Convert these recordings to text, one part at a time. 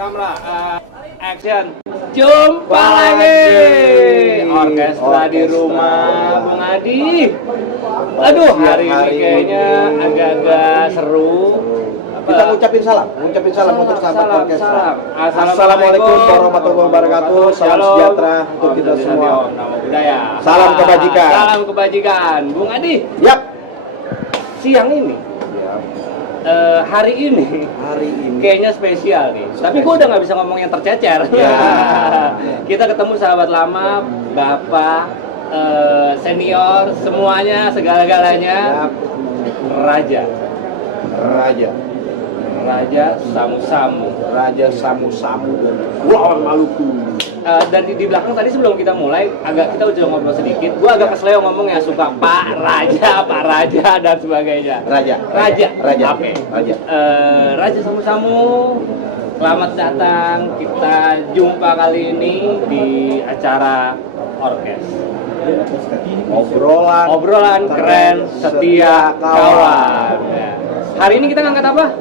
Kamera, action. Jumpa lagi. Orkestra di rumah, Bung Adi. Aduh, hari ini kayaknya agak-agak seru. Kita ngucapin salam untuk sahabat orkestra. Assalamualaikum warahmatullahi wabarakatuh. Salam sejahtera untuk kita semua. Salam kebajikan. Salam kebajikan, Bung Adi. Yap. Siang ini, hari ini kayaknya spesial nih. Tapi gue udah nggak bisa ngomong yang tercecer. Ya. Kita ketemu sahabat lama, bapak, senior, semuanya, segala-galanya. Raja Samu-Samu dan Kepulauan Maluku. Dan di belakang tadi sebelum kita mulai kita udah ngobrol sedikit. Gue agak kesleo ngomong ya, suka Pak Raja dan sebagainya. Raja. Oke. Raja Samu-Samu, selamat datang. Kita jumpa kali ini di acara orkes. Obrolan keren setia kawan. Hari ini kita ngangkat apa?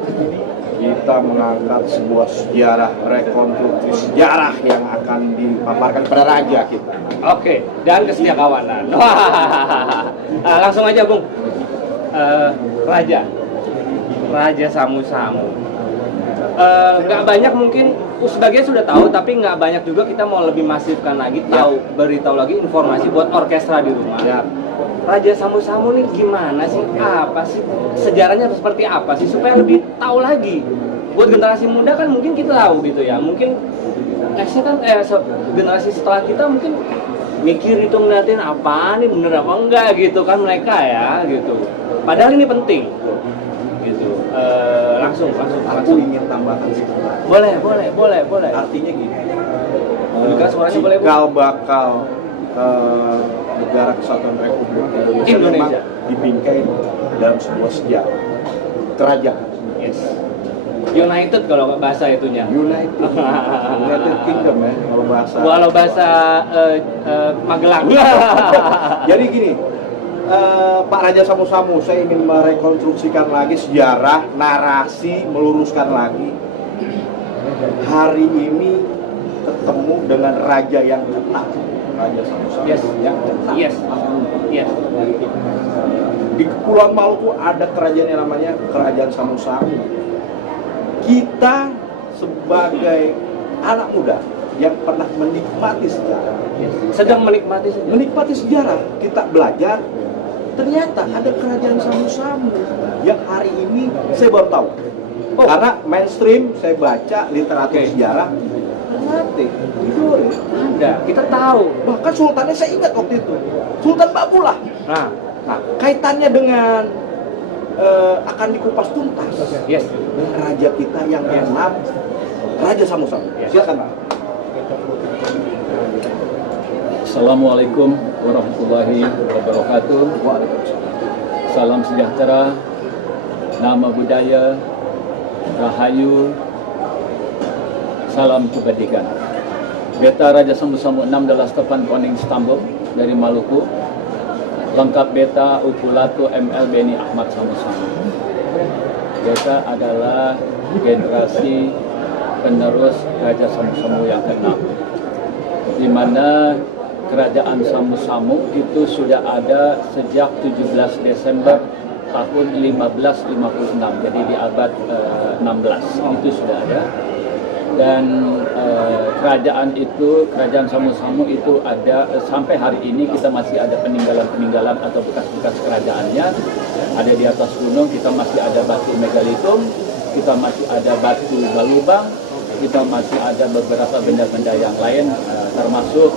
Kita mengangkat sebuah sejarah, rekonstruksi sejarah yang akan dipaparkan pada raja kita. Oke, dan kesetia kawanan. Langsung aja, Bung. Raja Samu-Samu. Nggak banyak mungkin, sebagian sudah tahu, tapi nggak banyak juga. Kita mau lebih masifkan lagi, beritahu lagi informasi buat orkestra di rumah. Ya. Raja Samu-Samu nih gimana sih? Apa sih? Sejarahnya seperti apa sih? Supaya lebih tahu lagi. Buat generasi muda kan mungkin kita tahu gitu ya. Mungkin nextnya kan generasi setelah kita mungkin mikir itu ngeliatin apa nih, bener apa enggak gitu kan mereka ya gitu. Padahal ini penting gitu. Langsung. Aku ingin tambahkan sebentar. Boleh. Artinya gini. Suaranya cikal bakal negara Kesatuan Republik Indonesia memang dibingkai dalam sebuah sejarah kerajaan. Yes. United kalau bahasa itunya. United Kingdom ya kalau bahasa Magelang. Jadi gini, Pak Raja Samu-Samu, saya ingin merekonstruksikan lagi sejarah, narasi, meluruskan lagi. Hari ini ketemu dengan raja yang ketat. Raja Samu-Samu yang ketat. Yes. Di Kepulauan Maluku ada kerajaan yang namanya Kerajaan Samu-Samu. Kita sebagai anak muda yang pernah menikmati sejarah, sedang menikmati sejarah, kita belajar. Ternyata ada Kerajaan Samu-Samu yang hari ini saya baru tahu. Karena mainstream saya baca literatur sejarah. Ada, kita tahu. Bahkan sultannya saya ingat waktu itu, Sultan Bakulah. Nah, kaitannya dengan akan dikupas tuntas. Yes. Dengan raja kita yang enam, Raja Samu-Samu. Yes. Silakan, Pak. Assalamualaikum warahmatullahi wabarakatuh. Salam sejahtera, nama budaya, rahayu, salam kebajikan. Beta Raja Samu-Samu 6 adalah Stefan Koning Stambul dari Maluku. Lengkap Beta Upulatu ML Beni Ahmad Samu-Samu. Beta adalah generasi penerus Raja Samu-Samu yang ke-6, di mana Kerajaan Samu-Samu itu sudah ada sejak 17 Desember tahun 1556, jadi di abad 16 itu sudah ada. Dan kerajaan Samu-Samu itu ada sampai hari ini. Kita masih ada peninggalan atau bekas-bekas kerajaannya ada di atas gunung. Kita masih ada batu megalitum, kita masih ada batu balubang, kita masih ada beberapa benda-benda yang lain, termasuk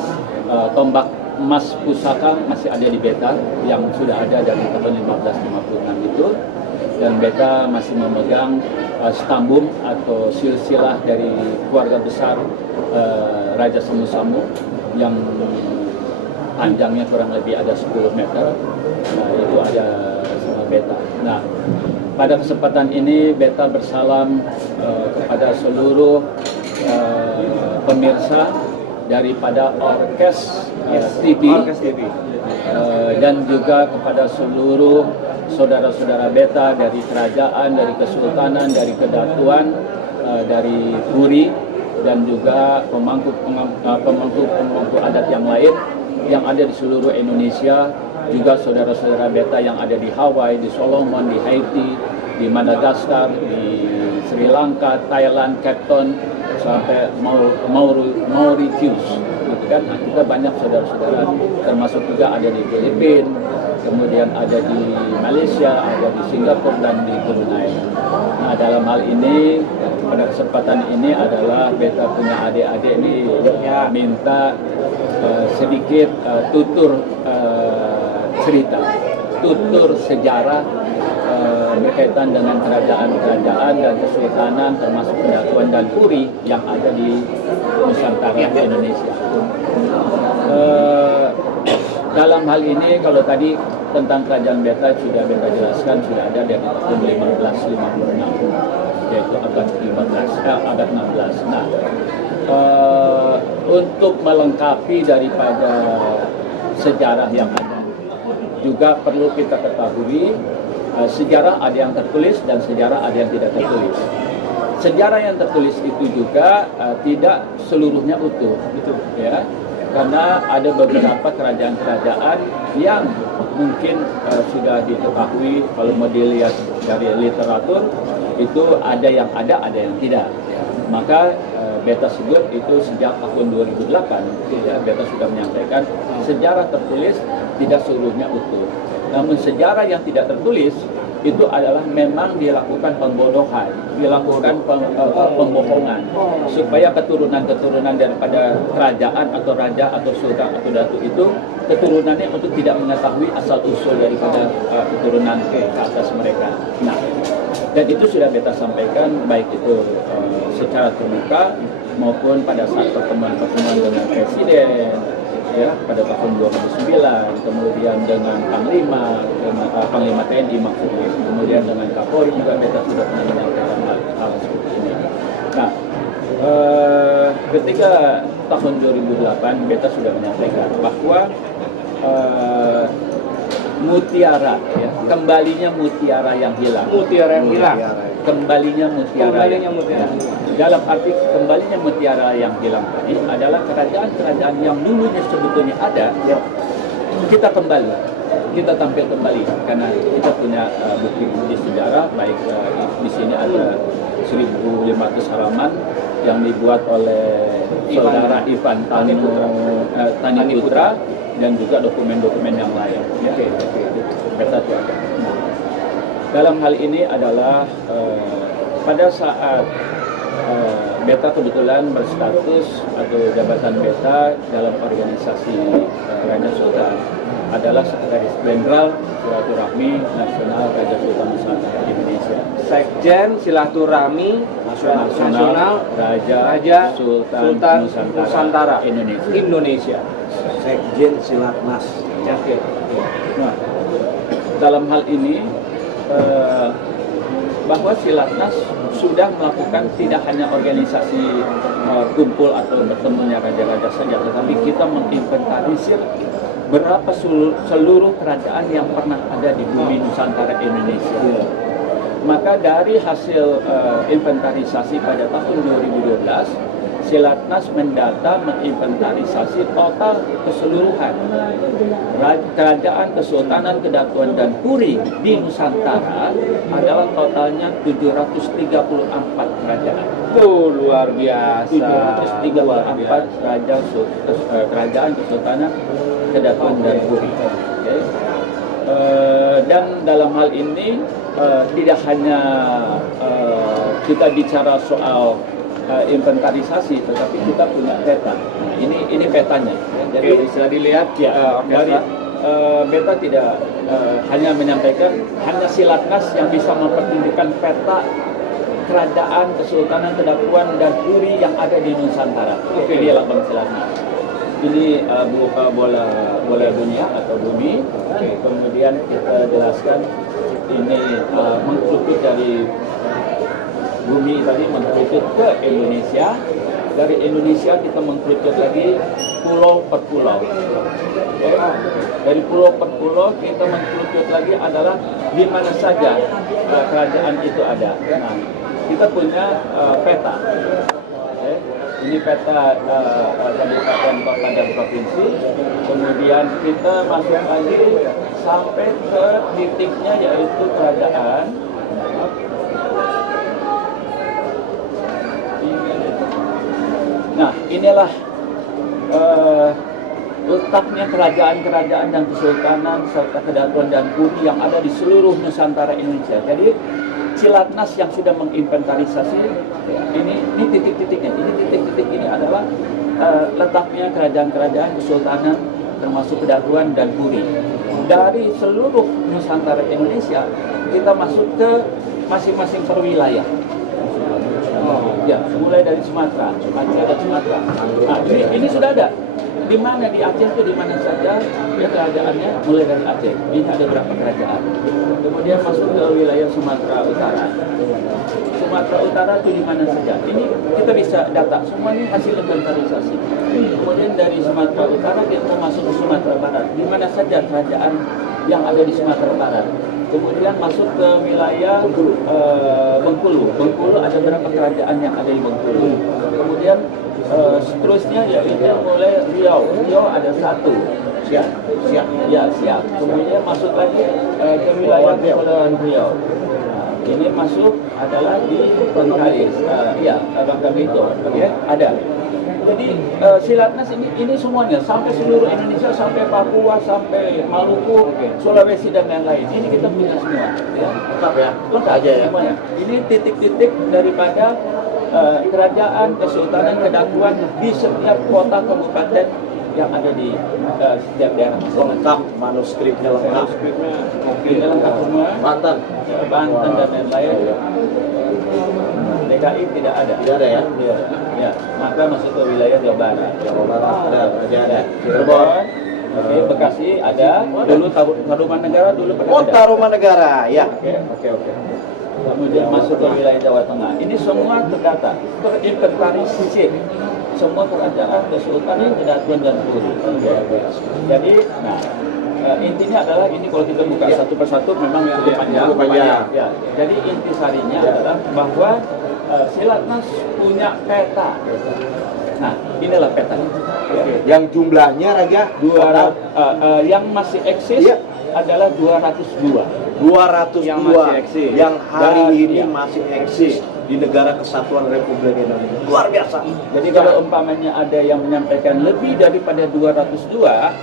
tombak emas pusaka masih ada di Beta yang sudah ada dari tahun 1556 itu. Dan Beta masih memegang stambum atau silsilah dari keluarga besar Raja Samu-Samu yang panjangnya kurang lebih ada 10 meter. Itu ada sama Beta. Nah, pada kesempatan ini Beta bersalam kepada seluruh pemirsa daripada Orkes TV, dan juga kepada seluruh saudara-saudara Beta dari kerajaan, dari kesultanan, dari kedatuan, dari Puri, dan juga pemangku adat yang lain yang ada di seluruh Indonesia, juga saudara-saudara beta yang ada di Hawaii, di Solomon, di Haiti, di Madagaskar, di Sri Lanka, Thailand, Cape Town, sampai Mauritius, gitu kan. Nah, kita banyak saudara-saudara, termasuk juga ada di Filipina, kemudian ada di Malaysia, ada di Singapura dan di Brunei. Nah, dalam hal ini pada kesempatan ini adalah beta punya adik-adik ini minta sedikit tutur cerita, tutur sejarah berkaitan dengan kerajaan-kerajaan dan kesultanan termasuk Kedatuan dan Puri yang ada di Nusantara Indonesia. Dalam hal ini kalau tadi tentang kerajaan beta sudah beta jelaskan, sudah ada dari tahun 1556 yaitu abad 16. Nah, untuk melengkapi daripada sejarah yang ada juga perlu kita ketahui sejarah ada yang tertulis dan sejarah ada yang tidak tertulis. Sejarah yang tertulis itu juga tidak seluruhnya utuh, gitu ya. Karena ada beberapa kerajaan-kerajaan yang mungkin sudah diketahui kalau mau dilihat dari literatur itu ada yang ada yang tidak. Maka beta sebut itu sejak tahun 2008 ya, beta sudah menyampaikan sejarah tertulis tidak seluruhnya utuh. Namun sejarah yang tidak tertulis itu adalah memang dilakukan pembodohan, dilakukan pembohongan supaya keturunan-keturunan daripada kerajaan atau raja atau sultan atau datu itu keturunannya untuk tidak mengetahui asal usul daripada keturunan ke atas mereka. Nah, dan itu sudah beta sampaikan baik itu secara terbuka maupun pada saat pertemuan-pertemuan dengan presiden ya pada tahun 2009, kemudian dengan Panglima TNI maksudnya, kemudian dengan Kapolri juga beta sudah pernah menyampaikan hal seperti ini. Nah, ketika tahun 2008 beta sudah menyampaikan bahwa mutiara ya, kembalinya mutiara yang hilang. Kembalinya mutiara. Dalam arti kembalinya mutiara yang hilang tadi adalah kerajaan-kerajaan yang dulunya sebetulnya ada, kita kembali, kita tampil kembali karena kita punya bukti-bukti sejarah baik di sini ada 1.500 halaman yang dibuat oleh saudara Ivan Tani Putra dan juga dokumen-dokumen yang lain. Beta itu ada. Dalam hal ini adalah pada saat beta kebetulan berstatus atau jabatan beta dalam organisasi Raja Sultan adalah Sekretaris Jenderal Silaturahmi Nasional Raja Sultan Nusantara Indonesia. Sekjen Silaturahmi Nasional Raja Sultan Nusantara Indonesia. Sekjen Silatnas. Nah, dalam hal ini bahwa Silatnas sudah melakukan tidak hanya organisasi kumpul atau bertemunya raja-raja saja, tetapi kita menginventarisir berapa seluruh kerajaan yang pernah ada di bumi Nusantara Indonesia. Maka dari hasil inventarisasi pada tahun 2012, Silatnas mendata menginventarisasi total keseluruhan kerajaan, kesultanan, kedatuan dan puri di Nusantara adalah totalnya 734 kerajaan. Tuh luar biasa. 734 kerajaan, kesultanan, kedatuan dan puri. Okay. Dan dalam hal ini tidak hanya kita bicara soal inventarisasi, tetapi kita punya peta. Ini petanya. Jadi bisa dilihat ya. Dari beta tidak hanya menyampaikan, hanya Silatnas yang bisa mempertunjukkan peta kerajaan, kesultanan, kedatuan dan puri yang ada di Nusantara. Oke, dia lakukan Silatnas. Ini bola dunia atau bumi. Oke, kemudian kita jelaskan ini mengkerucut dari bumi tadi mengkerucut ke Indonesia. Dari Indonesia kita mengkerucut lagi pulau per pulau. Okay. Dari pulau per pulau kita mengkerucut lagi adalah di mana saja kerajaan itu ada. Nah, kita punya peta. Okay. Ini peta kabupaten kota dan provinsi. Kemudian kita masuk lagi sampai ke titiknya yaitu kerajaan. Nah, inilah letaknya kerajaan-kerajaan dan kesultanan serta kedatuan dan kuri yang ada di seluruh Nusantara Indonesia. Jadi Cilatnas yang sudah menginventarisasi ini titik-titiknya. Ini titik-titik ini adalah letaknya kerajaan-kerajaan kesultanan termasuk kedatuan dan kuri. Dari seluruh Nusantara Indonesia kita masuk ke masing-masing perwilayah. Ya, mulai dari Sumatera, Aceh dan Sumatera. Nah, ini sudah ada. Di mana di Aceh itu di mana saja ya kerajaannya mulai dari Aceh. Ini ada berapa kerajaan. Kemudian masuk ke wilayah Sumatera Utara. Sumatera Utara itu di mana saja. Ini kita bisa data. Semua ini hasil inventarisasi. Kemudian dari Sumatera Utara kita masuk ke Sumatera Barat. Di mana saja kerajaan yang ada di Sumatera Barat. Kemudian masuk ke wilayah Bengkulu. Bengkulu ada berapa kerajaan yang ada di Bengkulu. Kemudian seterusnya yaitu mulai Riau. Riau ada satu. Siap. Ya, siap. Kemudian masuk lagi ke wilayah Kepulauan Riau. Ini masuk adalah di Bengkalis. Bangka Belitung. Ya, ada. Jadi Cilatnas ini semuanya sampai seluruh Indonesia, sampai Papua, sampai Maluku, Sulawesi dan lain-lain. Ini kita punya semua. Ya. Lengkap ya? Lengkap aja ya. Semuanya. Ini titik-titik daripada kerajaan, kesultanan, kedatuan di setiap kota kabupaten yang ada di setiap daerah. Lengkap, manuskripnya lengkap. Manuskripnya lengkap semua. Banten dan lain-lain. DKI tidak ada. Tidak ada ya? Ya. Maka masuk ke wilayah Jawa Barat. Jawa Barat ada. Cirebon. Oke, Bekasi ada. Dulu Tarumanegara dulu pernah ada. Tarumanegara, ya. Oke. Kemudian masuk ke wilayah Jawa Tengah. Ini semua terdata, terinventarisir. Semua kerajaan, kesultanan, kedatuan dan kuri. Jadi, intinya adalah ini kalau kita buka satu persatu memang cukup panjang. Ya. Jadi intisarinya adalah bahwa Cilatnas punya peta. Nah, inilah peta. Yang jumlahnya Raja 200, yang masih eksis adalah 202. 202 yang masih eksis. Yang hari Dan, ini masih eksis di negara kesatuan Republik Indonesia. Luar biasa. Jadi kalau umpamanya ada yang menyampaikan lebih daripada 202,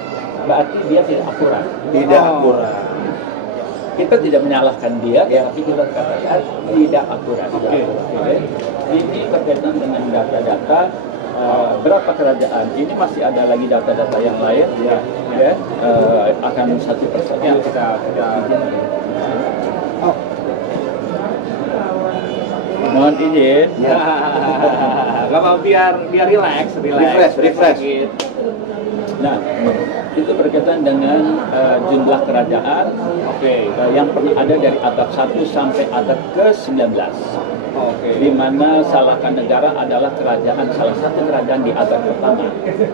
berarti dia tidak akurat. Tidak akurat. Kita tidak menyalahkan dia, tapi kita katakan tidak akurat. Oke. Ini berkaitan dengan data-data berapa kerajaan. Ini masih ada lagi data-data yang lain. Akan satu persatu kita mohon izin. Gak mau biar relax. Refresh. Nah, itu berkaitan dengan jumlah kerajaan yang pernah ada dari abad 1 sampai abad ke-19. Di mana Salakan Negara adalah salah satu kerajaan di abad pertama.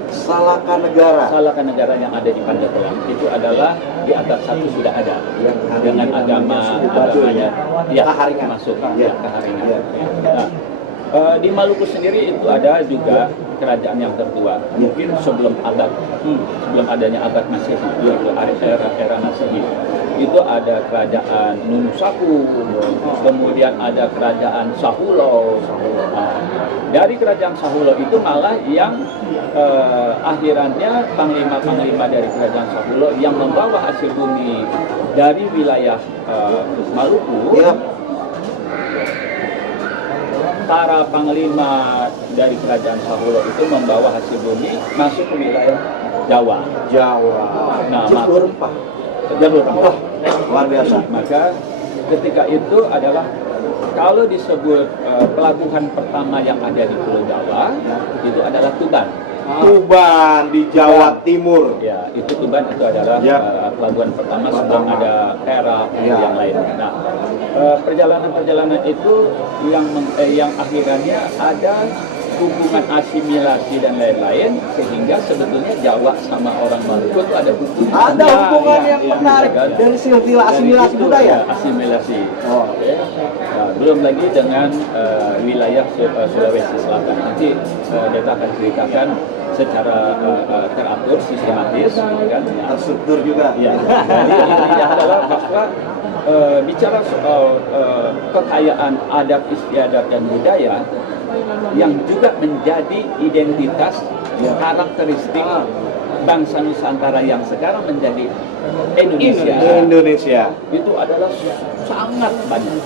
Salakan Negara. Salakan Negara yang ada di Pandeglang itu adalah di abad 1 sudah ada dengan agamanya Kaharingan. masuk Kaharingan. Ya. Nah, di Maluku sendiri itu ada juga kerajaan yang tertua, mungkin sebelum adanya abad Masehi, yaitu era Masehi. Itu ada kerajaan Nunusaku, kemudian ada kerajaan Sahulo. Dari kerajaan Sahulo itu malah yang akhirannya panglima-panglima dari kerajaan Sahulo yang membawa hasil bumi dari wilayah Maluku. Para panglima dari kerajaan Sahulo itu membawa hasil bumi masuk ke wilayah Jawa. Nah, Jalur rempah. Luar biasa. Maka ketika itu adalah kalau disebut pelabuhan pertama yang ada di Pulau Jawa itu adalah Tuban. Tuban di Jawa Timur. Ya, itu Tuban itu adalah pelabuhan pertama sebelum ada Perak yang lain. Nah, perjalanan-perjalanan itu yang akhirnya ada hubungan asimilasi dan lain-lain sehingga sebetulnya Jawa sama orang Maluku itu ada hubungan. Ada hubungan yang menarik dari silsilah asimilasi budaya. Asimilasi. Nah, belum lagi dengan wilayah Sulawesi Selatan. Nanti Deta akan ceritakan secara teratur, sistematis, kan? Terstruktur juga. Ya. Jadi intinya adalah bahwa bicara soal kekayaan adat istiadat dan budaya yang juga menjadi identitas karakteristik bangsa Nusantara yang sekarang menjadi Indonesia itu adalah sangat banyak,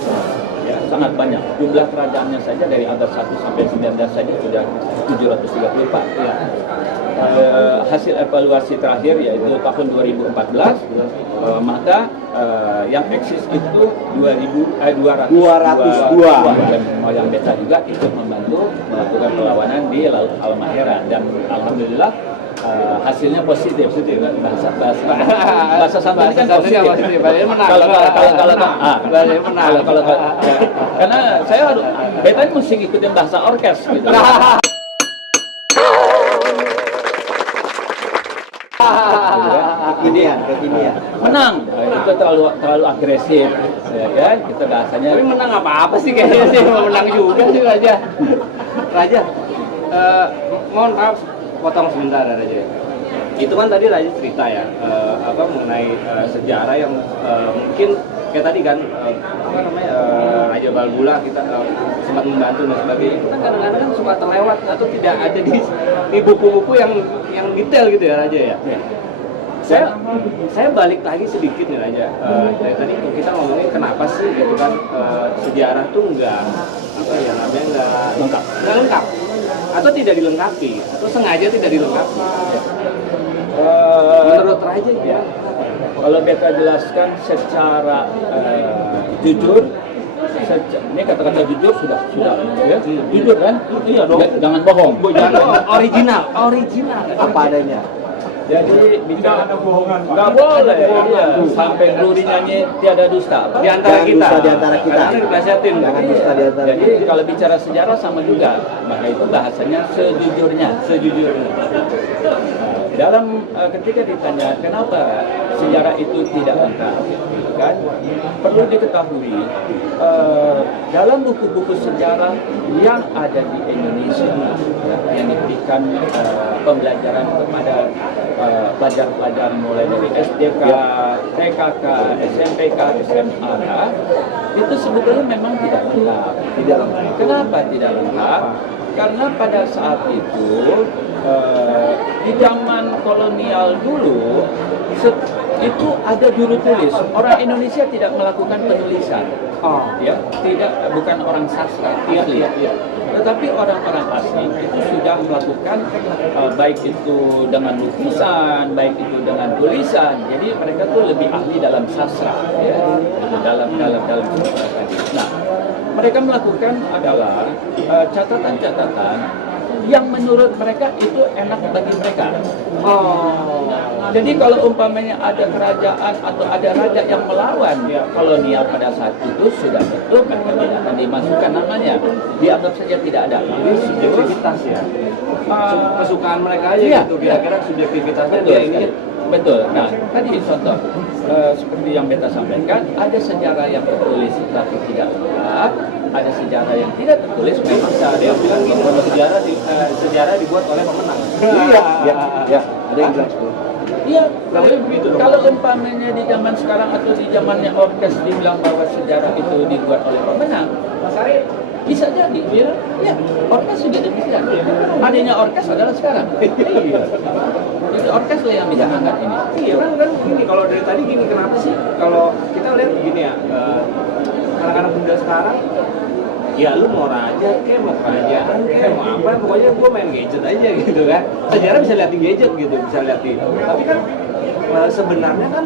ya, sangat banyak. Jumlah kerajaannya saja dari abad 1 sampai 19 saja sudah 734. Ya. Hasil evaluasi terakhir yaitu tahun 2014, maka yang eksis itu 202. Yang Beta juga ikut membantu melakukan perlawanan di Laut Halmahera, dan alhamdulillah hasilnya positif. Bahasa santri kan positif. Kalau karena saya harus Beta ini mesti ikutin bahasa orkes gitu. Kekinian. Menang, itu terlalu agresif, ya kan? Kita bahasanya. Tapi menang apa sih kayaknya sih, menang juga sih Raja. Raja, mohon maaf, potong sebentar Raja. Itu kan tadi Raja cerita ya, mengenai sejarah yang mungkin kayak tadi kan, Raja Balbula kita sempat membantu dan sebagainya. Itu kan kadang-kadang kan suka terlewat atau tidak ada di buku-buku yang detail gitu ya Raja ya. Saya balik lagi sedikit nih Raja. Dari tadi kita ngomongin kenapa sih gitu kan sejarah tuh nggak lengkap atau tidak dilengkapi atau sengaja tidak dilengkapi. Menurut Raja ya. Kalau Beta jelaskan secara jujur, ini kata-kata jujur sudah ya? Jujur kan? Iya dong. Jangan bohong. Jangan original Apa adanya. Jadi bicara nggak boleh, ya. Sampai Glori nyanyi tiada dusta. di antara kita. Jangan Dinasihatin. Jangan dusta di antara Jadi kalau bicara sejarah sama juga, maka itu bahasanya sejujurnya. Dalam ketika ditanya kenapa sejarah itu tidak lengkap, gitu kan? Perlu diketahui dalam buku-buku sejarah yang ada di Indonesia yang diberikan pembelajaran kepada pelajar-pelajar mulai dari SDK, TKK, SMPK, SMA, itu sebetulnya memang tidak lengkap. Kenapa tidak lengkap? Karena pada saat itu di zaman kolonial dulu itu ada juru tulis. Orang Indonesia tidak melakukan penulisan, ya, bukan orang sastra asli. Tetapi orang-orang asing itu sudah melakukan baik itu dengan lukisan, baik itu dengan tulisan. Jadi mereka tuh lebih ahli dalam sastra, ya, dalam sastra tadi. Nah, mereka melakukan adalah catatan-catatan yang menurut mereka itu enak bagi mereka. Jadi kalau umpamanya ada kerajaan atau ada raja yang melawan kolonial pada saat itu, sudah tentu mereka tidak akan dimasukkan namanya, dianggap saja tidak ada. Ini subjektivitas ya. Kesukaan mereka aja iya, gitu. Kira-kira subjektivitasnya betul, dia ini. Betul. Nah, tadi contoh seperti yang Beta sampaikan, ada sejarah yang tertulis tapi tidak lengkap, ada sejarah yang tidak tertulis memang Ada yang bilang gini, kalau sejarah dibuat oleh pemenang. Ya. Ada yang bilang sebelum. Iya, begitu dong. kalau umpamanya di zaman sekarang atau di zamannya orkes dibilang bahwa sejarah itu dibuat oleh pemenang, bisa jadi, ya, orkes juga demikian. Adanya orkes adalah sekarang. Jadi orkes lah yang bisa angkat ini. Iya kan gini, kalau dari tadi gini, kenapa sih kalau kita lihat begini ya, anak-anak muda sekarang, ya lu mau raja kayak mau kerajaan kayak mau apa, pokoknya gua main gadget aja gitu kan. Sejarah bisa lihat di gadget gitu, bisa lihat di, tapi kan sebenarnya kan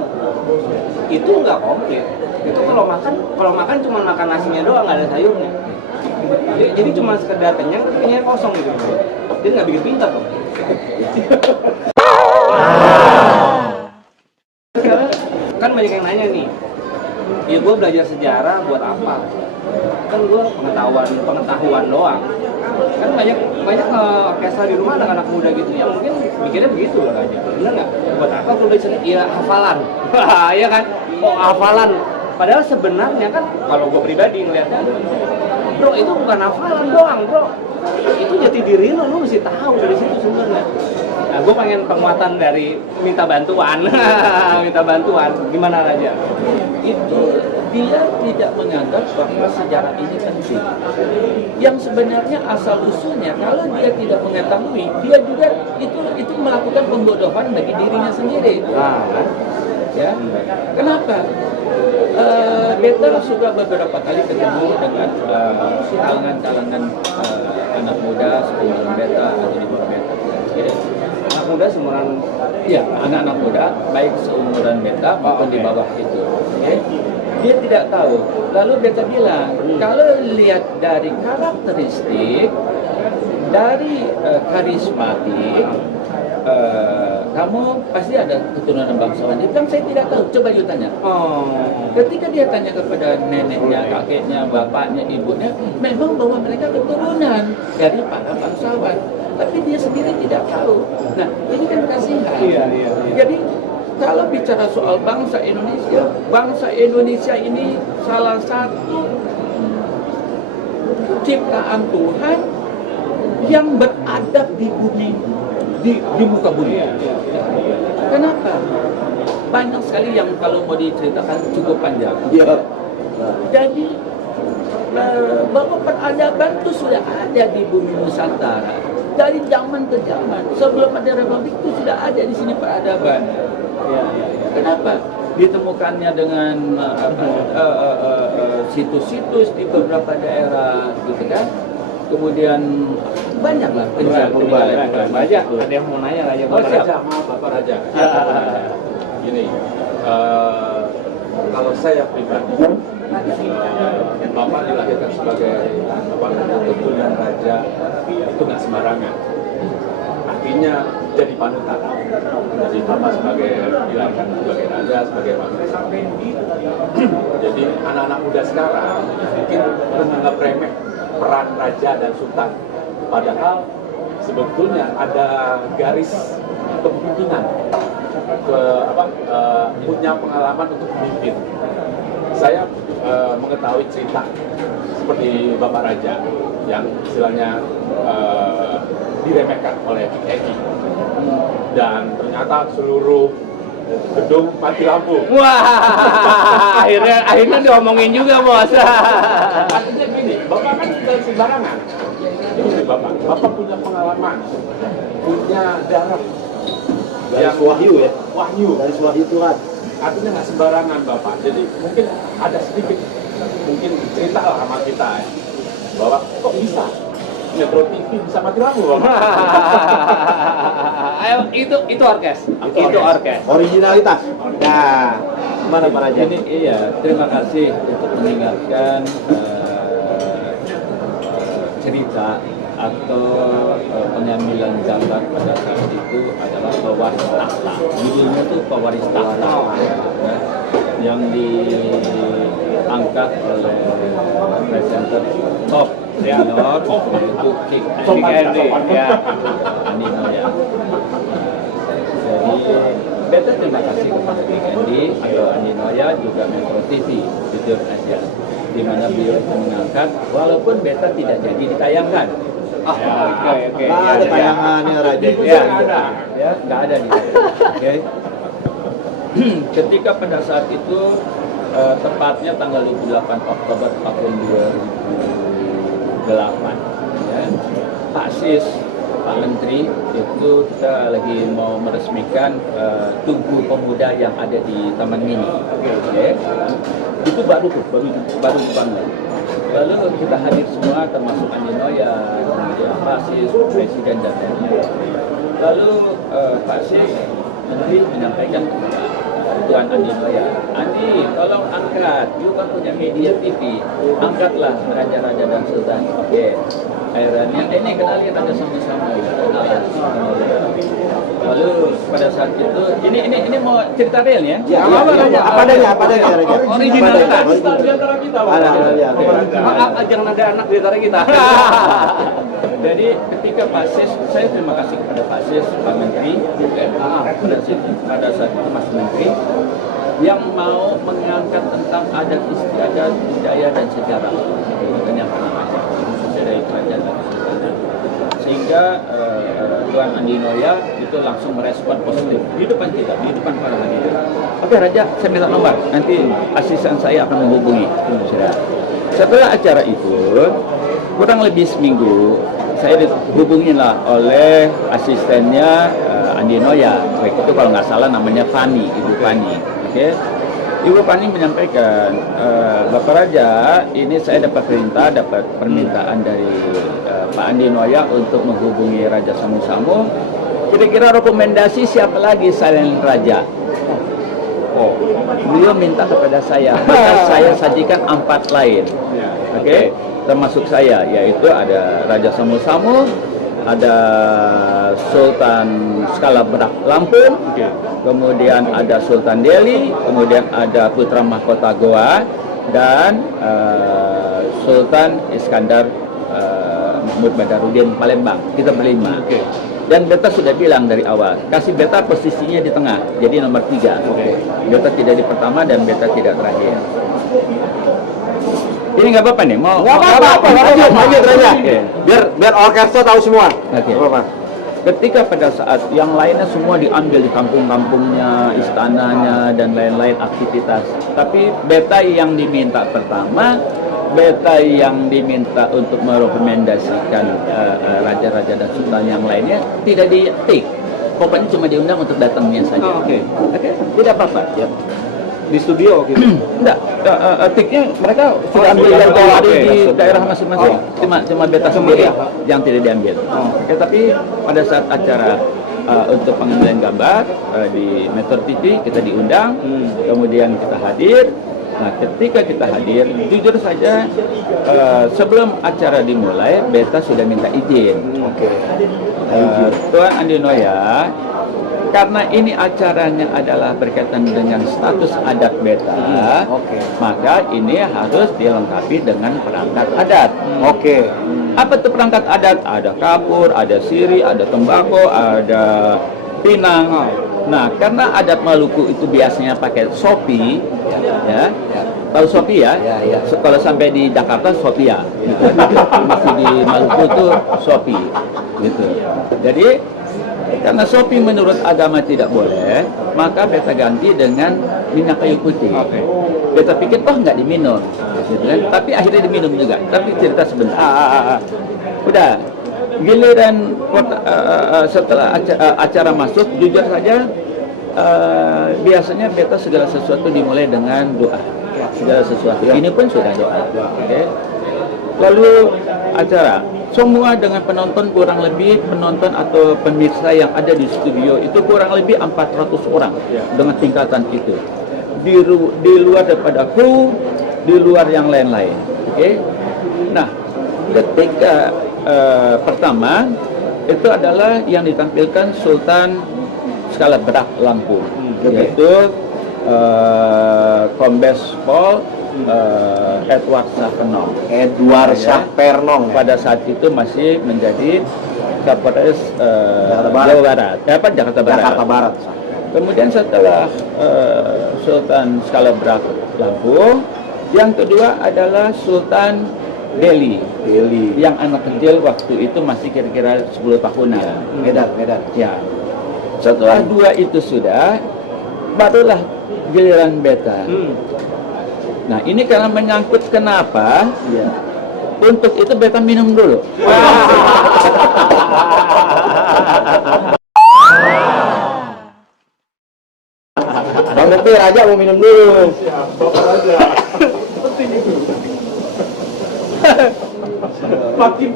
itu nggak komplit. Itu kalau makan cuma makan nasinya doang, nggak ada sayurnya. Jadi cuma sekedar kenyang, tapi kenyang kosong gitu. Jadi nggak bikin pintar dong. Sekarang kan banyak yang nanya nih, ya gue belajar sejarah buat apa? Kan gue pengetahuan doang. Kan banyak orkestra di rumah anak-anak muda gitu yang mungkin mikirnya begitu lah aja. Bener nggak? Buat apa gue belajar? Ya hafalan. Iya kan? Oh hafalan. Padahal sebenarnya kan kalau gue pribadi ngelihatnya, bro itu bukan hafalan doang bro, itu jati diri lu mesti tahu dari situ sumbernya. Nah gue pengen penguatan dari minta bantuan, minta bantuan gimana aja. Itu dia tidak menganggap bahwa sejarah ini penting. Yang sebenarnya asal usulnya kalau dia tidak mengetahui, dia juga itu melakukan pembodohan bagi dirinya sendiri. Nah, Ya, kenapa? Beta sudah beberapa kali ketemu dengan kalangan-kalangan anak muda seumuran beta atau di bawah beta. Ya. anak muda seumuran Ya, anak-anak muda baik seumuran beta maupun di bawah itu. Okay? Dia tidak tahu. Lalu beta bilang, kalau lihat dari karakteristik, dari karismatik, kamu pasti ada keturunan bangsawan. Dia bilang, saya tidak tahu. Coba you tanya. Ketika dia tanya kepada neneknya, kakeknya, bapaknya, ibunya, memang bahwa mereka keturunan dari para bangsawan. Tapi dia sendiri tidak tahu. Nah, ini kan kasihan. Iya. Jadi, kalau bicara soal bangsa Indonesia ini salah satu ciptaan Tuhan yang beradab di bumi, di muka bumi. Kenapa? Banyak sekali yang kalau mau diceritakan cukup panjang. Iya. Jadi bahwa peradaban itu sudah ada di bumi Nusantara dari zaman ke zaman. Sebelum ada republik itu sudah ada di sini peradaban. Kenapa? Ditemukannya dengan situs-situs di beberapa daerah, gitu kan? Kemudian banyaklah peninggalan. Aja, ada yang mau nanya aja. Oh siap, maaf Bapak Raja. Gini, kalau saya pribadi, Bapak dilahirkan sebagai keturunan raja itu nggak sembarangan. Artinya jadi panutan. Jadi Bapak dilahirkan sebagai raja, sebagai bangsa. Jadi anak-anak muda sekarang mungkin menganggap remeh peran raja dan sultan. Padahal sebetulnya ada garis kepemimpinan punya pengalaman untuk memimpin. Saya mengetahui cerita seperti Bapak Raja yang istilahnya diremehkan oleh TNI dan ternyata seluruh gedung mati lampu. Wah, akhirnya diomongin juga bos. Artinya gini, Bapak kan tidak sembarangan. Ini Bapak punya pengalaman, punya darah Garis wahyu ya. wahyu. Garis wahyu Tuhan. Artinya nggak sembarangan Bapak. Jadi mungkin ada sedikit mungkin cerita lah sama kita ya, bahwa kok bisa Metro TV bisa mati lampu Bapak. Ayo, itu orkes. Itu orkes. Originalitas. Nah, mana Pak Raja? Jadi iya, terima kasih untuk mengingatkan cerita atau pengambilan gambar pada saat itu adalah pewaris tahta. Judulnya itu pewaris tahta, ya, yang diangkat oleh presenter top senior yaitu Kick Andy, ya, Andi Noya. Jadi beta terima kasih kepada Kick Andy atau Andi Noya juga Metro TV, jujur aja, di mana beliau itu mengangkat walaupun beta tidak jadi ditayangkan. Oke. Nah, ada tayangannya Raja. Ya, nggak ada nih. Oke. Ketika pada saat itu tepatnya tanggal 28 Oktober tahun 2008, ya, Pak Sis, Pak Menteri itu kita lagi mau meresmikan Tugu Pemuda yang ada di Taman Mini. Oke. Itu baru bangun. Lalu kita hadir semua termasuk Andi Noya, kemudian Pak Sis, Presiden dan lain-lain. Lalu Pak Sis Menteri menyampaikan kepada Tuan Andi Noya, Andi, tolong angkat, you kan punya media TV, angkatlah raja-raja dan sultan. Oke. Akhirnya ini kenalin aja sama-sama. Lalu pada saat itu, ini mau cerita real ya? Ya, apa adanya Raja? Originalitas. Di antara kita Ada. Jangan ada anak di antara kita. Jadi ketika Pak Sis, saya terima kasih kepada Pak Sis, Pak Menteri, pada saat itu Mas Menteri, yang mau mengangkat tentang adat istiadat, budaya dan sejarah. Itu yang pernah ada khususnya dari kerajaan dan sultan. Sehingga Tuan Andi Noya itu langsung merespon positif di depan kita, di depan para hadirin. Oke Raja, saya minta nomor. Nanti asisten saya akan menghubungi. Setelah acara itu, kurang lebih seminggu, saya dihubungilah oleh asistennya Andi Noya. Baik itu kalau nggak salah namanya Fani, Ibu Fani. Oke. Ibu Fani menyampaikan, Bapak Raja, ini saya dapat perintah, dapat permintaan dari Pak Andi Noya untuk menghubungi Raja Samu-Samu. Kira-kira rekomendasi siapa lagi selain Raja? Oh, beliau minta kepada saya, maka saya sajikan 4 lain. Oke, termasuk saya, yaitu ada Raja Samu-Samu, ada Sultan Skala Berak Lampung, kemudian ada Sultan Delhi, kemudian ada Putra Mahkota Goa, dan Sultan Iskandar Mahmud Badarudin Palembang. Kita berlima. Dan beta sudah bilang dari awal, kasih beta posisinya di tengah, jadi nomor 3. Beta tidak di pertama dan beta tidak terakhir. Ini nggak apa-apa nih, mau Nggak apa-apa, lanjut Raja. Biar orkestra tahu semua. Oke. Nggak apa-apa. Ketika pada saat yang lainnya semua diambil di kampung-kampungnya, istananya, dan lain-lain aktivitas. Tapi beta yang diminta pertama, beta yang diminta untuk merekomendasikan raja-raja dan sultan yang lainnya tidak di-take. Pokoknya cuma diundang untuk datangnya saja. Oke. Tidak apa-apa. Ya. Di studio gitu. Enggak, tiknya mereka sudah ambil studio. yang Oke. di daerah masing-masing. Cuma beta sendiri ya? yang tidak diambil. Oke, tapi pada saat acara untuk pengambilan gambar di Metro TV kita diundang, kemudian kita hadir. Nah, ketika kita hadir, jujur saja sebelum acara dimulai, beta sudah minta izin. Tuan Andi Noya, karena ini acaranya adalah berkaitan dengan status adat beta, maka ini harus dilengkapi dengan perangkat adat. Apa itu perangkat adat? Ada kapur, ada siri, ada tembakau, ada pinang. Nah, karena adat Maluku itu biasanya pakai sopi, ya. Tahu sopi ya? Kalau sampai di Jakarta sopia, gitu. Masih di Maluku itu sopi, gitu. Jadi karena sopi menurut agama tidak boleh, maka beta ganti dengan minyak kayu putih. Beta pikir, nggak diminum, gitu kan? Tapi akhirnya diminum juga. Tapi cerita sebentar. Udah, giliran setelah acara masuk, jujur saja, biasanya beta segala sesuatu dimulai dengan doa. Segala sesuatu. Ini pun sudah doa. Okay? Lalu acara. Semua dengan penonton kurang lebih penonton atau pemirsa yang ada di studio itu kurang lebih 400 orang dengan tingkatan itu. Di luar daripada kru, di luar yang lain-lain. Oke. Nah, ketika pertama itu adalah yang ditampilkan Sultan Skala Berak Lampung, yaitu Kombes Pol Edward Sapernong. Pada saat itu masih menjadi Kapolres Jawa Barat. Jakarta Barat. Kemudian setelah Sultan Skala Berak Lampung, yang kedua adalah Sultan Delhi, yang anak kecil waktu itu masih kira-kira 10 tahunan. Medan. Ya. Setelah 2 itu sudah, barulah giliran beta. Nah, ini karena menyangkut kenapa? Untuk itu beta minum dulu. Bang Nepi, Raja mau minum dulu. Makin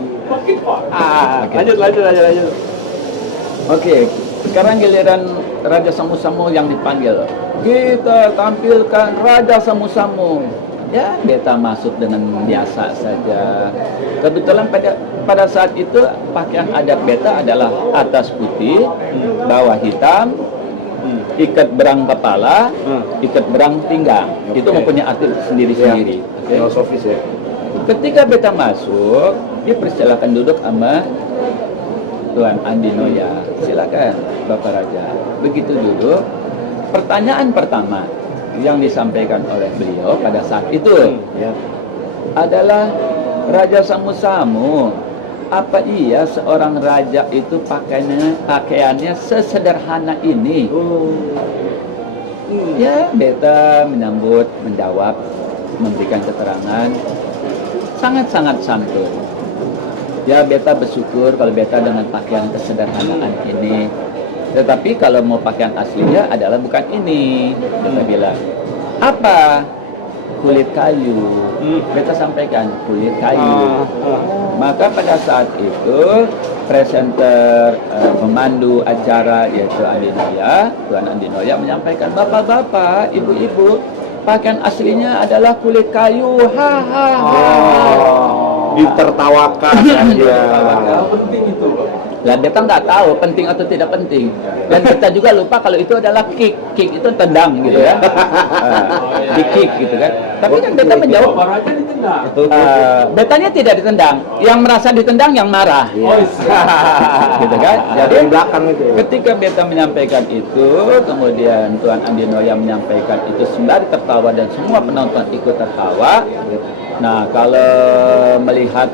Pak. Lanjut. Oke, sekarang giliran Raja Samu-Samu yang dipanggil. Kita tampilkan Raja Samu-Samu. Ya, beta masuk dengan biasa saja. Kebetulan pada saat itu pakaian adat beta adalah atas putih, bawah hitam, ikat berang kepala, ikat berang pinggang. Itu mempunyai arti sendiri-sendiri. Filosofis ya. Ketika beta masuk, dipersilakan duduk sama Tuan Andi Noya. Silakan Bapak Raja. Begitu duduk, pertanyaan pertama, yang disampaikan oleh beliau pada saat itu adalah Raja Samu-Samu. Apa iya seorang raja itu pakaiannya sesederhana ini? Ya, beta menjawab, memberikan keterangan sangat-sangat santun. Ya, beta bersyukur kalau beta dengan pakaian kesederhanaan ini. Tetapi kalau mau pakaian aslinya adalah bukan ini. Beta bilang, apa? Kulit kayu. Beta sampaikan kulit kayu. Maka pada saat itu presenter pemandu acara yaitu Andi Noya, Tuan Andi Noya menyampaikan, bapak-bapak, ibu-ibu, pakaian aslinya adalah kulit kayu. Ditertawakan aja. Penting itu, Bang. Dan beta nggak tahu penting atau tidak penting. Dan kita juga lupa kalau itu adalah kick itu tendang gitu ya. Di kick gitu kan. Tapi kan beta menjawab, Bapak Raja ditendang. betanya tidak ditendang. Yang merasa ditendang yang marah. Gitu kan. Jadi Dari belakang itu. ketika beta menyampaikan itu, kemudian Tuan Andi Noya menyampaikan itu sembari tertawa dan semua penonton ikut tertawa. Nah, kalau melihat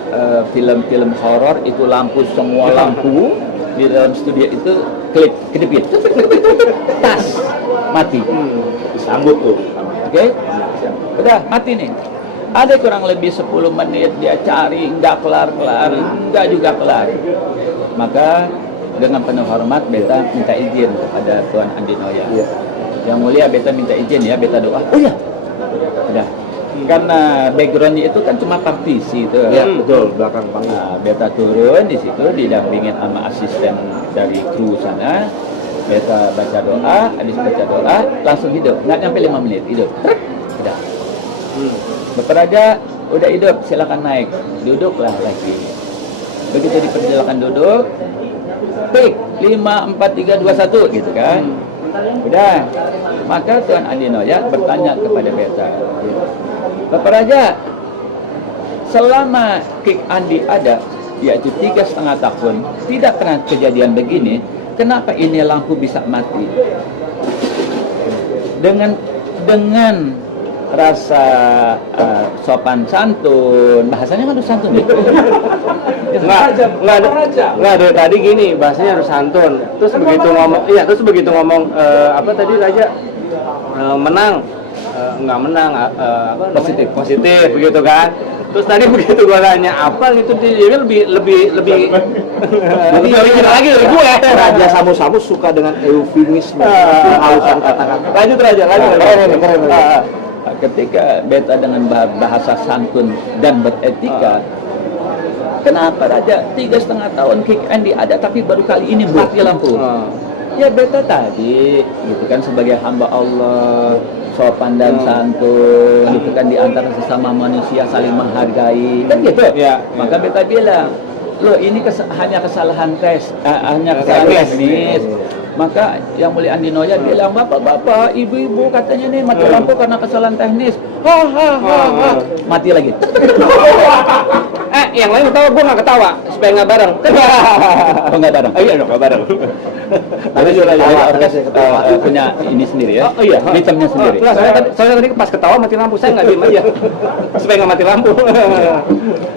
film-film horor itu semua lampu di dalam studio itu kedipit, tas, mati. Disambut tuh. Oke, udah mati nih. Ada kurang lebih 10 menit dia cari, nggak kelar-kelar, nggak juga kelar. Maka dengan penuh hormat beta minta izin kepada Tuan Andi Noya. Yang mulia beta minta izin ya, beta doa. Oh ya, udah. Karena backgroundnya itu kan cuma partisi itu. Iya, betul, belakang panggung. Nah, beta turun di situ didampingin sama asisten dari kru sana. Beta baca doa, habis baca doa langsung hidup. Nggak nyampe 5 menit hidup. Udah. Bapak Raja udah hidup, silakan naik. Duduklah lagi. Begitu dipersilakan duduk, baik 5, 4, 3, 2, 1 gitu kan. Udah. Maka Tuan Andi Noya bertanya kepada beta, Bapak Raja, selama Kick Andi ada, yaitu 3,5 tahun, tidak pernah kejadian begini, kenapa ini lampu bisa mati? Dengan rasa sopan santun, bahasanya harus santun ya? Nggak dari tadi gini, bahasanya harus santun. Terus begitu ngomong, apa tadi Raja menang, nggak menang, positif begitu kan. Terus tadi begitu gua nanya apa gitu, dia lebih lagi dari gue. Raja Samu-Samu suka dengan eufemisme, halusan kata-kata. Lanjut Raja. Keren. Ketika beta dengan bahasa santun dan beretika, kenapa Raja 3,5 tahun Kick Andi ada tapi baru kali ini mati lampu? Ya beta tadi gitu kan sebagai hamba Allah, sopan dan santun gitu kan, di antara sesama manusia saling menghargai kan gitu. Maka beta bilang, loh ini hanya kesalahan teknis. Maka yang mulia Andi Noya bilang, bapak-bapak, ibu-ibu katanya nih mati lampu karena kesalahan teknis. Mati lagi. Yang lain ketawa, gue nggak ketawa supaya nggak bareng. Oh nggak bareng. Iya nggak bareng. Tapi sudah orkes punya ini sendiri ya. Oh iya. Ritmenya sendiri. Nah, soalnya tadi pas ketawa mati lampu, saya nggak diem aja supaya nggak mati lampu.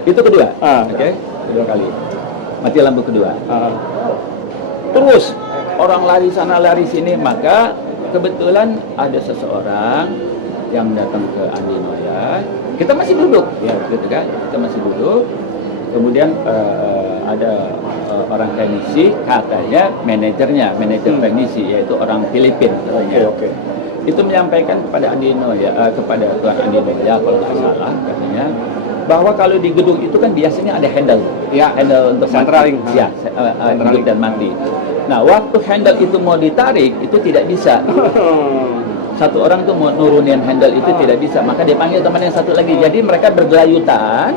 Itu kedua. Oke. Kedua kali. Mati lampu kedua. Terus orang lari sana lari sini, maka kebetulan ada seseorang yang datang ke Andi Noya. Kita masih duduk, ya, gitu kan? Kita masih duduk. Kemudian ada orang teknisi, katanya manajer teknisi, yaitu orang Filipina katanya. Itu menyampaikan kepada Andi Noya, kepada Tuan Andi Noya kalau nggak salah katanya, bahwa kalau di gedung itu kan biasanya ada handle, handle untuk Centraling. hidup dan mati. Nah, waktu handle itu mau ditarik, itu tidak bisa. Satu orang tuh mau nurunin handle itu tidak bisa, maka dia panggil teman yang satu lagi. Jadi mereka bergelayutan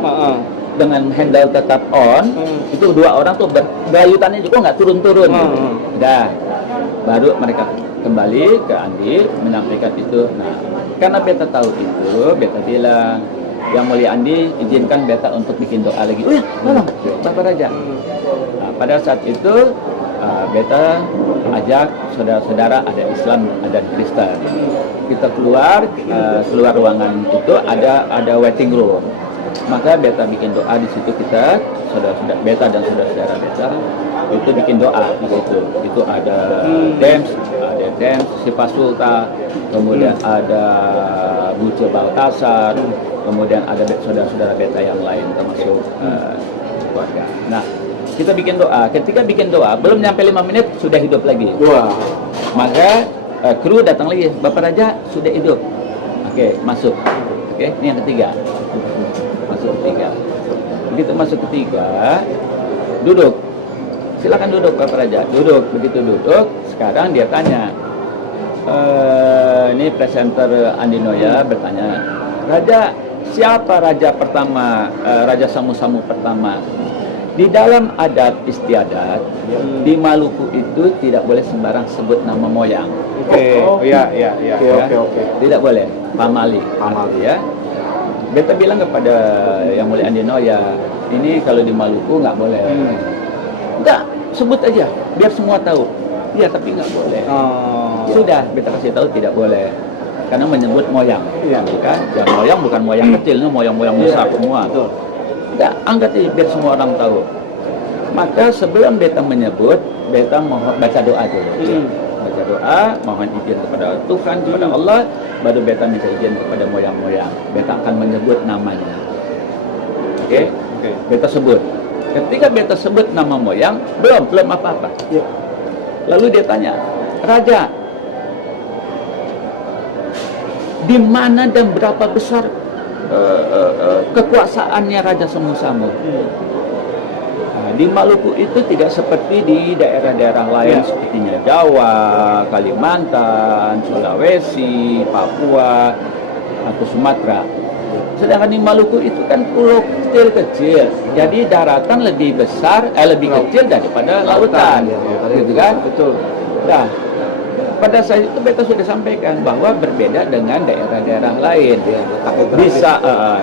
dengan handle tetap on. Itu dua orang tuh bergelayutannya juga nggak turun-turun. Udah, baru mereka kembali ke Andi menyampaikan itu. Nah, karena beta tahu itu, beta bilang, yang mulia Andi izinkan beta untuk bikin doa lagi. Oh ya, tolong Bapak Raja. Nah, pada saat itu beta ajak saudara-saudara, ada Islam, ada Kristen. Kita keluar ruangan itu ada waiting room. Maka beta bikin doa di situ, kita saudara-saudara beta dan saudara-saudara beta itu bikin doa di situ. Itu ada Dems, Sifat Sulta, kemudian ada Buce Baltasar, kemudian ada saudara-saudara beta yang lain termasuk keluarga. Nah, kita bikin doa. Ketika bikin doa, belum nyampe 5 menit sudah hidup lagi. Wah. Maka kru datang lagi, Bapak Raja sudah hidup. Oke, masuk. Oke, ini yang ketiga. Masuk ketiga. Begitu masuk ketiga, duduk. Silakan duduk Bapak Raja. Duduk. Begitu duduk, sekarang dia tanya. Ini presenter Andinoya bertanya, Raja, siapa raja pertama, Raja Samu-Samu pertama? Di dalam adat istiadat di Maluku itu tidak boleh sembarang sebut nama moyang. Oke. Oke. Tidak boleh. Pamali ya. Beta bilang kepada yang mulia Andinoya, ini kalau di Maluku nggak boleh. Enggak, sebut aja biar semua tahu. Iya, tapi nggak boleh. Sudah, beta kasih tahu tidak boleh. Karena menyebut moyang. Kan? Ya, moyang bukan moyang kecil, ini moyang-moyang besar semua. Enggak, angkat aja biar semua orang tahu. Maka sebelum beta menyebut, beta mohon baca doa dulu. Baca doa, mohon izin kepada Tuhan, kepada Allah, baru beta minta izin kepada moyang-moyang. Beta akan menyebut namanya. Oke? Beta sebut. Ketika beta sebut nama moyang, belum apa-apa. Lalu dia tanya, Raja, di mana dan berapa besar kekuasaannya Raja Samu-Samu? Nah, di Maluku itu tidak seperti di daerah-daerah lain sepertinya Jawa, Kalimantan, Sulawesi, Papua, atau Sumatera. Sedangkan di Maluku itu kan pulau kecil-kecil, jadi daratan lebih besar, lebih kecil daripada lautan, gitu kan? Betul. Nah, pada saat itu beta sudah sampaikan bahwa berbeda dengan daerah-daerah lain.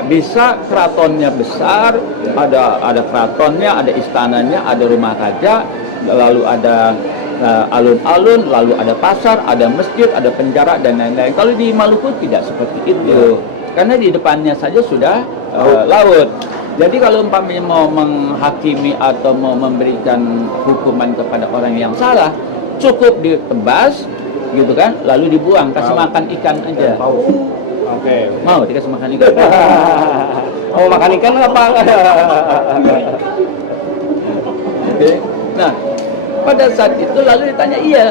Bisa keratonnya besar, ada keratonnya, ada istananya, ada rumah raja, lalu ada alun-alun, lalu ada pasar, ada masjid, ada penjara dan lain-lain. Kalau di Maluku tidak seperti itu. Karena di depannya saja sudah laut. Jadi kalau umpamanya mau menghakimi atau mau memberikan hukuman kepada orang yang salah, cukup ditebas, gitu kan, lalu dibuang, kasih makan ikan aja. Oke. Mau dikasih makan ikan? Mau makan ikan apa? Oke. Nah, pada saat itu lalu ditanya, iya,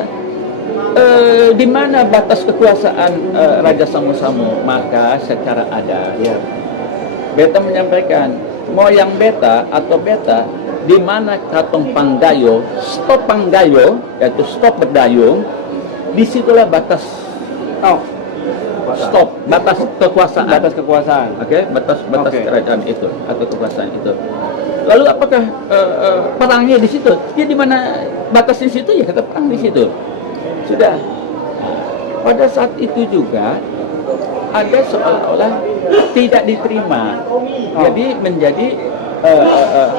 di mana batas kekuasaan Raja Samu-Samu? Maka secara adat, beta menyampaikan, moyang beta atau beta di mana katong panggayo, stop panggayo, yaitu stop berdayung, disitulah batas stop, batas kekuasaan. Oke, batas kerajaan itu atau kekuasaan itu. Lalu apakah perangnya di situ? Ya di mana batas di situ ya kita perang di situ. Sudah. Pada saat itu juga ada seolah-olah tidak diterima. Jadi menjadi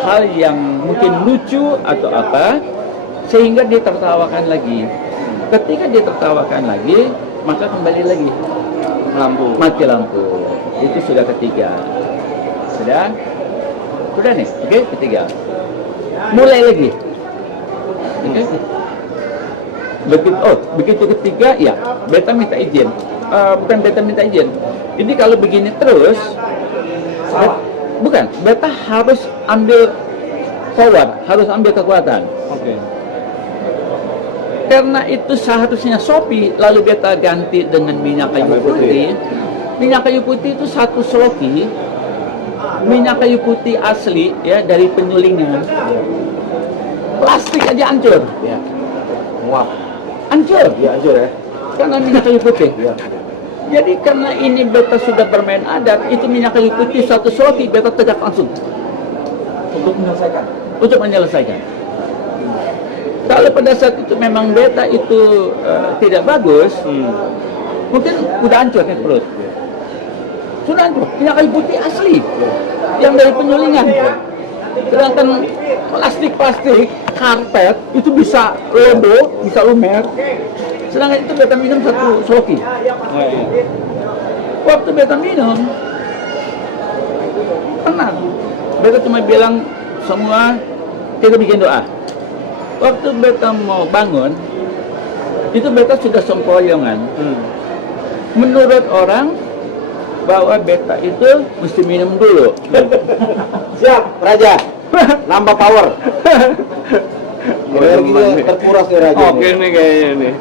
hal yang mungkin lucu atau apa, sehingga ditertawakan lagi. Ketika ditertawakan lagi, maka kembali lagi mati lampu. Itu sudah ketiga. Sudah nih, oke, ketiga. Mulai lagi. Oke. Begitu ketiga, ya, beta minta izin. Bukan beta minta izin. Ini kalau begini terus, beta harus ambil forward, harus ambil kekuatan. Karena itu seharusnya Sopi, lalu beta ganti dengan minyak kayu putih. Minyak kayu putih itu satu sloki, minyak kayu putih asli ya dari penyulingan. Plastik aja hancur. Hancur. Ya. Karena minyak kayu putih. Jadi karena ini beta sudah bermain adat, itu minyak kayu putih satu sloki beta tegak langsung. Untuk menyelesaikan. Kalau pada saat itu memang beta itu tidak bagus, mungkin udah hancur nih perut. Sudah hancur. Minyak kayu putih asli, yang dari penyulingan. Sedangkan plastik karpet itu bisa lodo, bisa lumer. Sedangkan itu beta minum 1 sloki. Waktu beta minum, tenang. Beta cuma bilang semua kita bikin doa. Waktu beta mau bangun, itu beta sudah sempoyongan. Menurut orang bahwa beta itu mesti minum dulu. Siap, Raja. Nambah power. Energinya terkuras nih Raja. Oke nih kayaknya nih.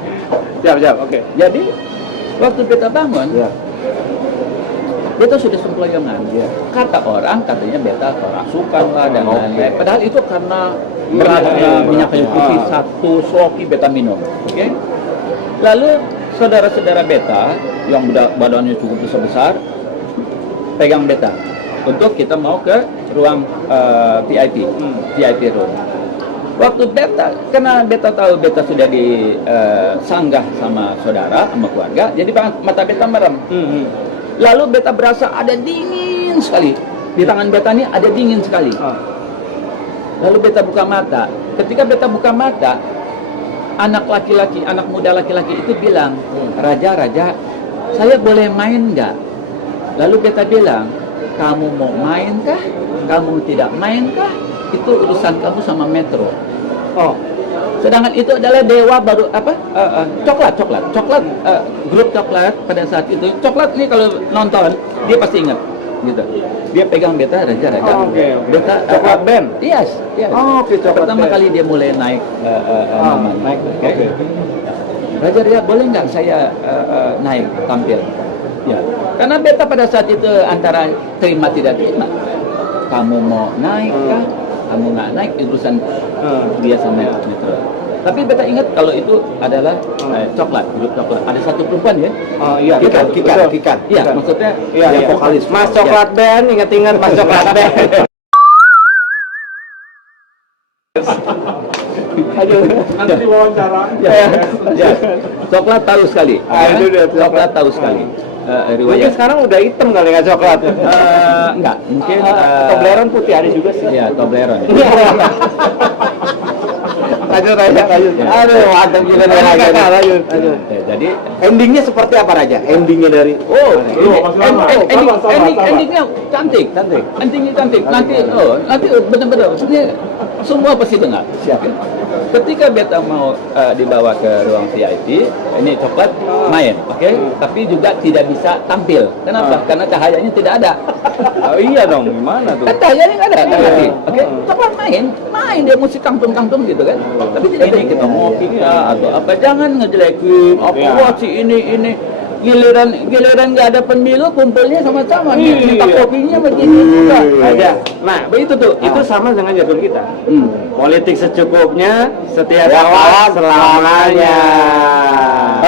Siap, oke. Jadi waktu beta bangun, Ya. beta sudah sempoyongan. Kata orang, katanya beta kerasukan lah dan lain-lain. Padahal itu karena beratnya minyak kayu putih 1 sloki beta minum. Oke? Lalu saudara-saudara beta yang badannya cukup besar pegang beta untuk kita mau ke ruang VIP room. Waktu beta, karena beta tahu beta sudah disanggah sama saudara, sama keluarga, jadi mata beta merem. Lalu beta berasa ada dingin sekali di tangan beta ini, ada dingin sekali. Lalu beta buka mata. Ketika beta buka mata, anak muda laki-laki itu bilang, Raja, saya boleh main nggak? Lalu beta bilang, kamu mau main kah? Kamu tidak main kah? Itu urusan kamu sama Metro. Sedangkan itu adalah dewa baru coklat, grup coklat pada saat itu. Coklat ini kalau nonton dia pasti ingat, gitu. Dia pegang beta, Raja. Beta Coklat band. Yes. Oke, coklat Pertama band. kali dia mulai naik naik. Oke. Raja, boleh nggak saya naik tampil? Ya. Karena beta pada saat itu antara terima tidak terima. Kamu mau naik kah? Kamu nggak naik, urusan dia sama Metro. Tapi beta ingat kalau itu adalah coklat, grup coklat. Ada satu perempuan ya? Iya, Kikan. Iya, maksudnya Iya, ya, vokalis. Mas Coklat Band, ingat-ingat Mas Coklat Band. Nanti diwawancara. Ya, coklat tahu sekali. Itu dia, Coklat tahu sekali. Mungkin Riwayat. sekarang udah hitam kali nggak coklat. Enggak, mungkin Toblerone putih ada juga sih. ya Toblerone. Lanjut. Aduh, mantap gila nih lanjut. Ya, jadi Endingnya seperti apa Raja? Endingnya dari endingnya cantik. Endingnya cantik. Nanti benar-benar maksudnya semua pasti dengar. Siap. Ketika beta mau dibawa ke ruang VIP, ini coklat main, oke? Tapi juga tidak bisa tampil. Kenapa? Karena cahayanya tidak ada. Oh iya dong, gimana tuh? Kan cahayanya nggak ada, oke? Coklat main dia musik kangtung gitu kan? Tapi tidak ini kita ngopi atau apa? Jangan ngejelekin. Wah si ini. Giliran nggak ada pemilu, kumpulnya sama-sama. Minta kopinya begini juga. Aja. Nah, begitu tuh. Itu sama dengan jadwal kita. Politik secukupnya, setiap kawan selamanya.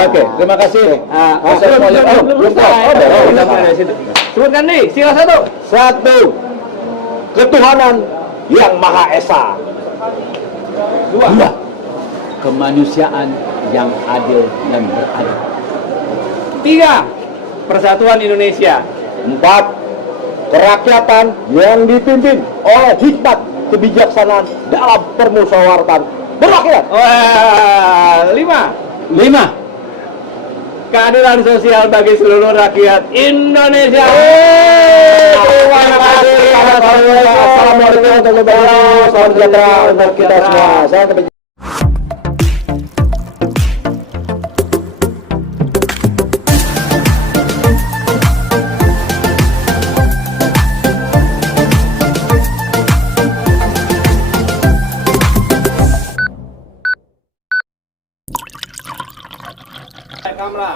Oke, terima kasih. Belum sampai dari situ. Sebutkan nih, sila 1. 1. Ketuhanan yang Maha Esa. 2. Kemanusiaan yang adil dan beradil. 3. Persatuan Indonesia. 4. Kerakyatan yang dipimpin oleh hikmat kebijaksanaan dalam permusyawaratan berakhir. Wah, 5. 5. Keadilan sosial bagi seluruh rakyat Indonesia. Terima kasih. Assalamualaikum warahmatullahi wabarakatuh. Salam sejahtera untuk kita semua. Sampai Kamla,